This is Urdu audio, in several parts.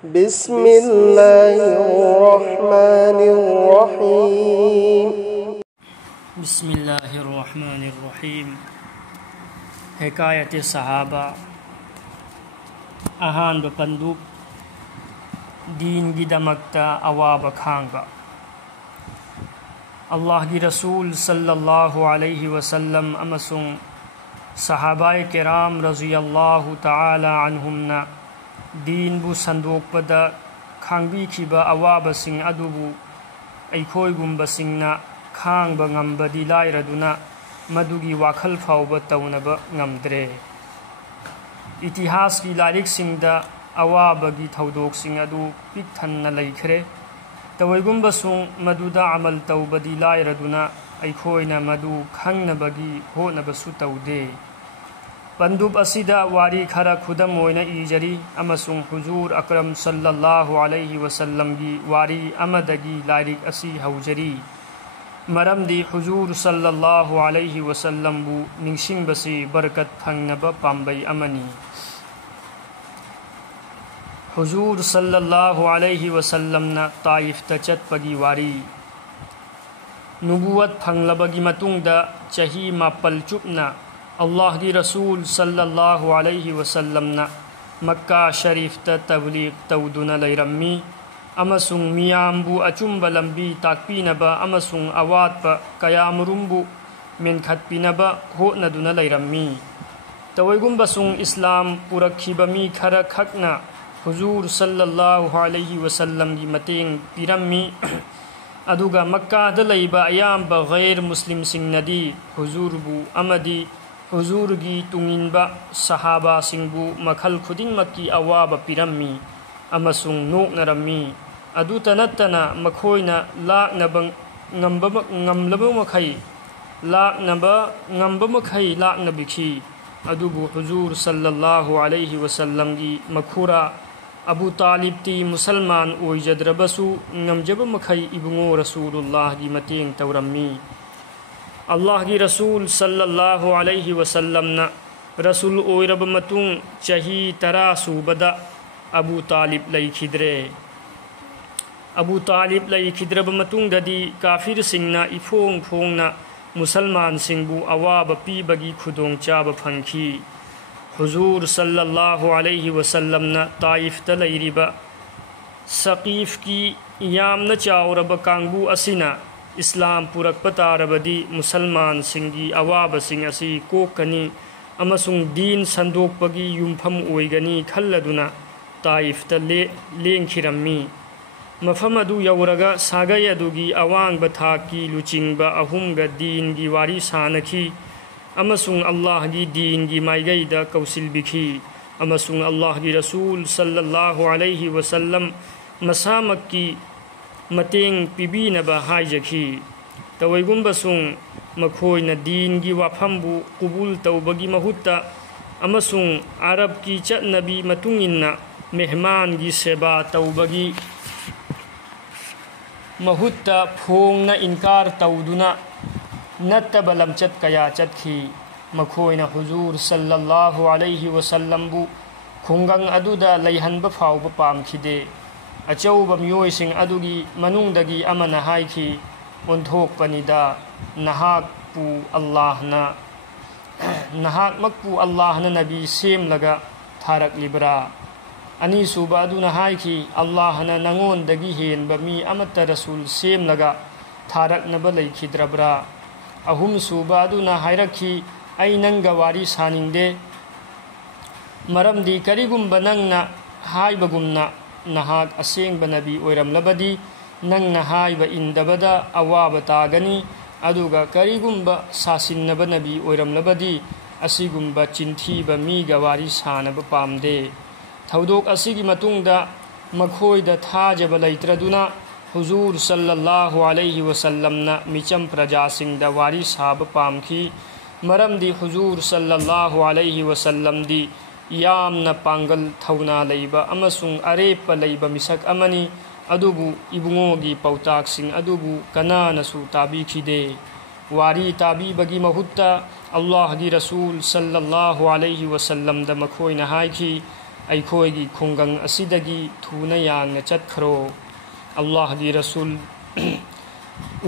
بسم الله الرحمن الرحيم بسم الله الرحمن الرحيم حكاية الصحابة أهان بپندوب دين گدمكتا أواب خانبا الله کی رسول صلی اللہ علیہ وسلم امسون صحابہ کرام رضی اللہ تعالی عنہمنا دین بو صندوق پدا خانبی کھیبا اواب سنگ ادوبو ایکھوئی گمبا سنگنا خانگ با غمبا دیلائی ردونا مدوگی واخل فاوبا تونبا غمدرے اتحاس کی لارک سنگ دا اواب گی تھودوک سنگ ادو پیک تھن لیکھرے تویگمبا سنگ مدودا عمل توبا دیلائی ردونا ایکھوئینا مدو خنگنبگی ہونبسو تودے پندوب اسیدہ واری کھرا خودم موینا ایجری امسون حضور اکرم صلی اللہ علیہ وسلم کی واری امدگی لائرک اسی حوجری مرم دی حضور صلی اللہ علیہ وسلم بو ننشنگ بسی برکت پھنگنب پامبئی امنی حضور صلی اللہ علیہ وسلم نا طائف تچت پگی واری نبوت پھنگلبگی متونگ دا چہی ماپل چپنا اللہ کی رسول صلی اللہ علیہ وسلم نا مکہ شریف تا تبلیغ تودنا لیرمی امسون میامبو اچمب لمبی تاکپینبا امسون اواد پا قیامرمبو من خطپینبا ہوندنا لیرمی تویگم بسون اسلام پورکھیبمی کھر کھکنا حضور صلی اللہ علیہ وسلم کی متین پیرمی ادوگا مکہ دلیبا ایام با غیر مسلم سنگندی حضور بو امدی حضور کی تنگنبا صحابہ سنگبو مکھل خدنگ مکی اواب پیرمی امسون نوک نرمی ادو تنتنا مکھوئنا لاکنبا غملبا مکھئی لاکنبا مکھئی لاکنبکھی ادوبو حضور صلی اللہ علیہ وسلم کی مکھورا ابو طالب تی مسلمان اویجدربسو غمجب مکھئی ابنو رسول اللہ کی متین تورمی اللہ کی رسول صلی اللہ علیہ وسلم نا رسول اویرب متون چہی تراسو بدا ابو طالب لئی کھدرے ابو طالب لئی کھدرب متون ددی کافر سنگنا افونگ پھونگنا مسلمان سنگبو اواب پی بگی خودوں چاب پھنکھی حضور صلی اللہ علیہ وسلم نا طائف تلیریبا سقیف کی یامنا چاورب کانگبو اسینا اسلام پورک پتاربدی مسلمان سنگی اواب سنگ اسی کوکنی امسون دین صندوق پگی یمفم اویگنی کھلدنا طائف تلینکھرمی مفم ادو یورگا ساگئی ادوگی اوانگ بتھاکی لچنگبا اہمگا دین کی واری سانکھی امسون اللہ کی دین کی مائیگئی دا کوسل بکھی امسون اللہ کی رسول صلی اللہ علیہ وسلم مسامک کی متینگ پیبینبا ہائی جکھی تویگمبسون مکھوئنا دین کی وافمبو قبول توبگی مہتا امسون عرب کی چتنبی متونگنا مہمان کی سیبا توبگی مہتا پھونگنا انکار تودنا نتب لمچت کیا چتکھی مکھوئنا حضور صلی اللہ علیہ وسلم بو کھنگنگ ادودا لیہنب فاوب پامکھدے اچوب میوئی سنگ ادوگی منوندگی امن ہائیکھی انتھوک پنیدا نہاک پو اللہ نا نہاک مکپو اللہ نا نبی سیم لگا تھارک لبرا انی صوبہ ادو نہائیکھی اللہ نا ننگوندگی ہین بمی امت رسول سیم لگا تھارک نبا لیکھی دربرا اہم صوبہ ادو نہائرکھی ای ننگ واری ساننگ دے مرم دی کریگم بننگ نا ہائی بگمنا نہاک اسینگ بنبی اویرم لبدی ننگ نہائی با اندبدا اواب تاگنی ادوگا کریگم با ساسن بنبی اویرم لبدی اسیگم با چنتھی با می گواری سانب پامدے تھودوک اسیگی متونگ دا مکھوئی دا تھاجب لیتردونا حضور صلی اللہ علیہ وسلم نا میچم پرجا سنگ دا واری صحاب پامکھی مرم دی حضور صلی اللہ علیہ وسلم دی یامنا پانگل تھونا لیبا امسون اریپ لیبا مسک امنی ادوبو ابنوگی پوتاک سنگ ادوبو کنانسو تابی کھدے واری تابی بگی مہتا اللہ دی رسول صلی اللہ علیہ وسلم دا مکھوئی نہائی کھی ꯑꯩꯈꯣꯏꯒꯤ ꯈꯨꯡꯒꯪ ꯑꯁꯤꯗꯒꯤ ꯊꯨꯅ ꯌꯥꯡꯅ ꯆꯠꯈ꯭ꯔꯣ ꯑꯜꯂꯥꯍꯒꯤ ꯔꯁꯨꯜ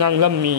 nganglami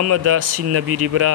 amada sinnabiribra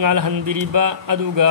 ngalhanbiriba aduga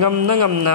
ngamna